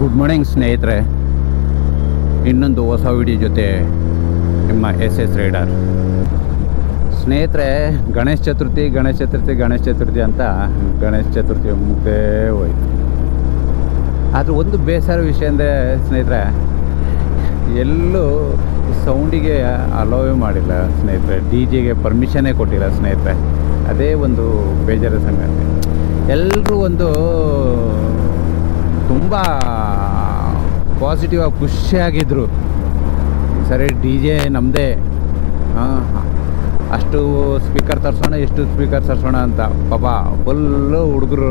Good morning ಸ್ನೇಹಿತರೆ, ಇನ್ನೊಂದು ಹೊಸ ವಿಡಿಯೋ ಜೊತೆ ನಿಮ್ಮ SS ರೈಡರ್. ಸ್ನೇಹಿತರೆ, ಗಣೇಶ ಚತುರ್ಥಿ ಅಂತ ಗಣೇಶ ಚತುರ್ಥಿ ಮುಗ್ದೇ ಹೋಯ್ತು. ಆದರೆ ಒಂದು ಬೇಸರ ವಿಷಯ ಅಂದರೆ ಸ್ನೇಹಿತರೆ, ಎಲ್ಲೂ ಸೌಂಡಿಗೆ ಅಲೋವೇ ಮಾಡಿಲ್ಲ ಸ್ನೇಹಿತರೆ, DJ ಪರ್ಮಿಷನ್ನೇ ಕೊಟ್ಟಿಲ್ಲ ಸ್ನೇಹಿತರೆ. ಅದೇ ಒಂದು ಬೇಜಾರ ಸಂಗತಿ. ಎಲ್ಲರೂ ಒಂದು ತುಂಬ ಪಾಸಿಟಿವ್ ಆಗಿ ಖುಷಿಯಾಗಿದ್ದರು. ಸರಿ DJ ನಮ್ಮದೇ, ಅಷ್ಟು ಸ್ಪೀಕರ್ ತರಿಸೋಣ ಎಷ್ಟು ಸ್ಪೀಕರ್ ತರಿಸೋಣ ಅಂತ ಪಾಪ ಫುಲ್ಲು ಹುಡುಗರು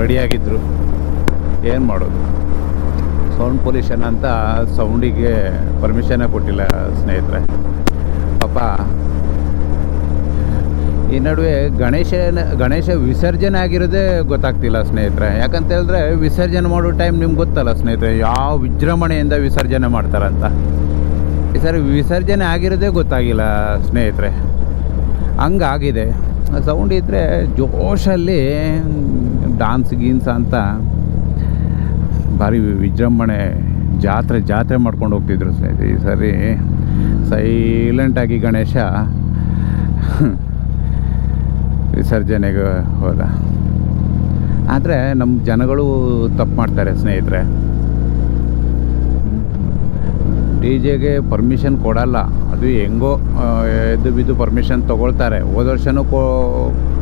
ರೆಡಿಯಾಗಿದ್ದರು. ಏನು ಮಾಡೋದು, ಸೌಂಡ್ ಪೊಲ್ಯೂಷನ್ ಅಂತ ಸೌಂಡಿಗೆ ಪರ್ಮಿಷನ್ನೇ ಕೊಟ್ಟಿಲ್ಲ ಸ್ನೇಹಿತರೆ. ಪಾಪ ಈ ನಡುವೆ ಗಣೇಶ ವಿಸರ್ಜನೆ ಆಗಿರೋದೇ ಗೊತ್ತಾಗ್ತಿಲ್ಲ ಸ್ನೇಹಿತರೆ. ಯಾಕಂತ ಹೇಳಿದ್ರೆ ವಿಸರ್ಜನೆ ಮಾಡೋ ಟೈಮ್ ನಿಮ್ಗೆ ಗೊತ್ತಲ್ಲ ಸ್ನೇಹಿತರೆ, ಯಾವ ವಿಜೃಂಭಣೆಯಿಂದ ವಿಸರ್ಜನೆ ಮಾಡ್ತಾರಂತ. ಈ ಸರಿ ವಿಸರ್ಜನೆ ಆಗಿರೋದೇ ಗೊತ್ತಾಗಿಲ್ಲ ಸ್ನೇಹಿತರೆ. ಹಂಗಾಗಿದೆ. ಸೌಂಡ್ ಇದ್ದರೆ ಜೋಶಲ್ಲಿ ಡಾನ್ಸ್ ಗೀನ್ಸ್ ಅಂತ ಭಾರಿ ವಿಜೃಂಭಣೆ ಜಾತ್ರೆ ಮಾಡ್ಕೊಂಡು ಹೋಗ್ತಿದ್ರು ಸ್ನೇಹಿತರೆ. ಈ ಸರಿ ಸೈಲೆಂಟಾಗಿ ಗಣೇಶ ವಿಸರ್ಜನೆಗೆ ಹೋದ. ಆದರೆ ನಮ್ಮ ಜನಗಳು ತಪ್ಪು ಮಾಡ್ತಾರೆ ಸ್ನೇಹಿತರೆ. DJಗೆ ಪರ್ಮಿಷನ್ ಕೊಡಲ್ಲ, ಅದು ಹೆಂಗೋ ಎದ್ದು ಬಿದ್ದು ಪರ್ಮಿಷನ್ ತೊಗೊಳ್ತಾರೆ. ಹೋದ ವರ್ಷವೂ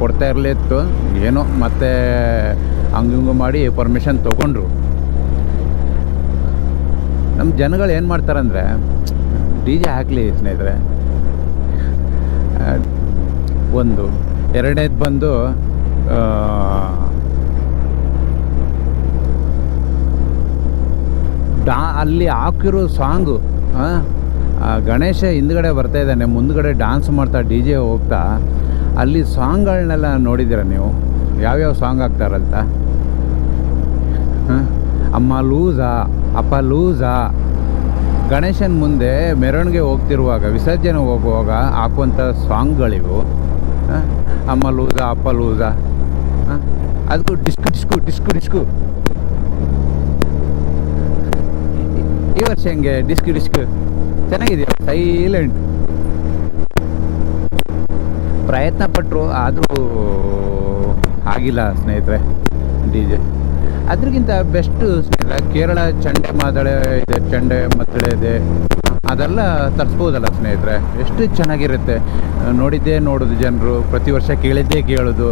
ಕೊಡ್ತಾ ಇರಲಿತ್ತು, ಏನೋ ಮತ್ತೆ ಹಂಗಿಂಗು ಮಾಡಿ ಪರ್ಮಿಷನ್ ತೊಗೊಂಡ್ರು. ನಮ್ಮ ಜನಗಳು ಏನು ಮಾಡ್ತಾರಂದರೆ, DJ ಹಾಕಲಿ ಸ್ನೇಹಿತರೆ, ಒಂದು ಎರಡನೇದು ಬಂದು ಅಲ್ಲಿ ಹಾಕಿರೋ ಸಾಂಗು, ಗಣೇಶ ಹಿಂದ್ಗಡೆ ಬರ್ತಾಯಿದ್ದಾನೆ, ಮುಂದ್ಗಡೆ ಡ್ಯಾನ್ಸ್ ಮಾಡ್ತಾ DJ ಹೋಗ್ತಾ, ಅಲ್ಲಿ ಸಾಂಗ್ಗಳನ್ನೆಲ್ಲ ನೋಡಿದ್ದೀರ ನೀವು, ಯಾವ್ಯಾವ ಸಾಂಗ್ ಹಾಕ್ತಾರಂತ. ಅಮ್ಮ ಲೂಸಾ ಅಪ್ಪ ಲೂಸಾ, ಗಣೇಶನ ಮುಂದೆ ಮೆರವಣಿಗೆ ಹೋಗ್ತಿರುವಾಗ, ವಿಸರ್ಜನೆ ಹೋಗುವಾಗ ಹಾಕುವಂಥ ಸಾಂಗ್ಗಳಿವು. ಅಮ್ಮ ಲೂಸಾ ಅಪ್ಪ ಲೂಸಾ, ಅದಕ್ಕೂ ಡಿಸ್ಕು. ಈ ವರ್ಷ ಹೆಂಗೆ ಡಿಸ್ಕ್ ಚೆನ್ನಾಗಿದೆಯಾ? ಸೈಲೆಂಟ್. ಪ್ರಯತ್ನ ಪಟ್ಟರು, ಆದರೂ ಆಗಿಲ್ಲ ಸ್ನೇಹಿತರೆ DJ. ಅದ್ರಿಗಿಂತ ಬೆಸ್ಟು ಸ್ನೇಹಿತರೆ, ಕೇರಳ ಚಂಡೆ ಮದ್ದಳೆ ಇದೆ, ಅದೆಲ್ಲ ತರಿಸ್ಬೋದಲ್ಲ ಸ್ನೇಹಿತರೆ. ಎಷ್ಟು ಚೆನ್ನಾಗಿರುತ್ತೆ. ನೋಡೋದು ಜನರು, ಪ್ರತಿ ವರ್ಷ ಕೇಳೋದು,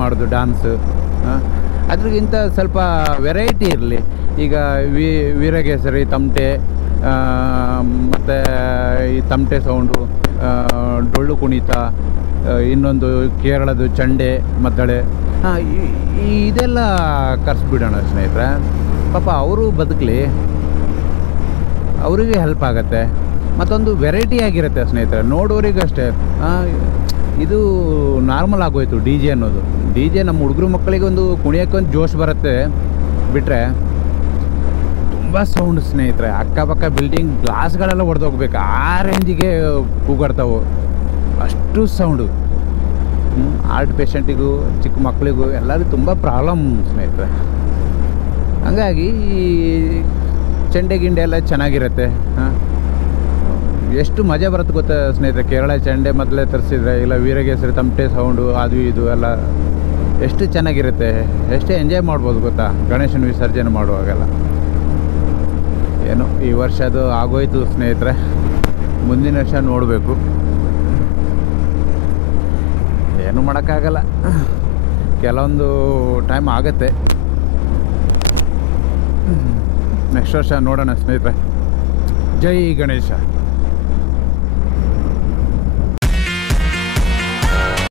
ಮಾಡೋದು ಡ್ಯಾನ್ಸು. ಅದ್ರಿಗಿಂತ ಸ್ವಲ್ಪ ವೆರೈಟಿ ಇರಲಿ. ಈಗ ವೀರಗೇಸರಿ ತಮಟೆ, ಮತ್ತು ಈ ತಮಟೆ ಸೌಂಡು, ಡೊಳ್ಳು ಕುಣಿತ, ಇನ್ನೊಂದು ಕೇರಳದ ಚಂಡೆ ಮದ್ದಳೆ, ಇದೆಲ್ಲ ಕರ್ಸ್ಬಿಡೋಣ ಸ್ನೇಹಿತರೆ. ಪಾಪ ಅವರು ಬದುಕಲಿ, ಅವರಿಗೆ ಹೆಲ್ಪ್ ಆಗುತ್ತೆ. ಮತ್ತೊಂದು ವೆರೈಟಿ ಆಗಿರುತ್ತೆ ಸ್ನೇಹಿತರೆ, ನೋಡೋರಿಗಷ್ಟೇ. ಇದು ನಾರ್ಮಲ್ ಆಗೋಯ್ತು DJ ಅನ್ನೋದು. DJ ನಮ್ಮ ಹುಡುಗರು ಮಕ್ಕಳಿಗೆ ಒಂದು ಕುಣಿಯೋಕ್ಕೊಂದು ಜೋಶ್ ಬರುತ್ತೆ ಬಿಟ್ಟರೆ, ತುಂಬ ಸೌಂಡ್ ಸ್ನೇಹಿತರೆ. ಅಕ್ಕಪಕ್ಕ ಬಿಲ್ಡಿಂಗ್ ಗ್ಲಾಸ್ಗಳೆಲ್ಲ ಹೊಡೆದೋಗ್ಬೇಕು, ಆ ರೇಂಜಿಗೆ ಕೂಗಾಡ್ತಾವೆ, ಅಷ್ಟು ಸೌಂಡು. ಹಾರ್ಟ್ ಪೇಷಂಟಿಗೂ ಚಿಕ್ಕ ಮಕ್ಕಳಿಗೂ ಎಲ್ಲರಿಗೂ ತುಂಬ ಪ್ರಾಬ್ಲಮ್ ಸ್ನೇಹಿತರೆ. ಹಂಗಾಗಿ ಚಂಡೆ ಗಿಂಡೆ ಎಲ್ಲ ಚೆನ್ನಾಗಿರುತ್ತೆ. ಎಷ್ಟು ಮಜಾ ಬರುತ್ತೆ ಗೊತ್ತಾ ಸ್ನೇಹಿತರೆ, ಕೇರಳ ಚಂಡೆ ಮೊದಲೇ ತರಿಸಿದ್ರೆ, ಇಲ್ಲ ವೀರಗೇಸರಿ ತಮಟೆ ಸೌಂಡು ಅದು ಇದು ಎಲ್ಲ ಎಷ್ಟು ಚೆನ್ನಾಗಿರುತ್ತೆ. ಎಷ್ಟು ಎಂಜಾಯ್ ಮಾಡ್ಬೋದು ಗೊತ್ತಾ ಗಣೇಶನ ವಿಸರ್ಜನೆ ಮಾಡುವಾಗೆಲ್ಲ. ಏನೋ ಈ ವರ್ಷ ಅದು ಆಗೋಯ್ತು ಸ್ನೇಹಿತರೆ, ಮುಂದಿನ ವರ್ಷ ನೋಡಬೇಕು. ಏನು ಮಾಡೋಕ್ಕಾಗಲ್ಲ, ಕೆಲವೊಂದು ಟೈಮ್ ಆಗುತ್ತೆ. ನೆಕ್ಸ್ಟ್ ವರ್ಷ ನೋಡೋಣ ಸ್ನೇಹಿತರೆ. ಜೈ ಗಣೇಶ.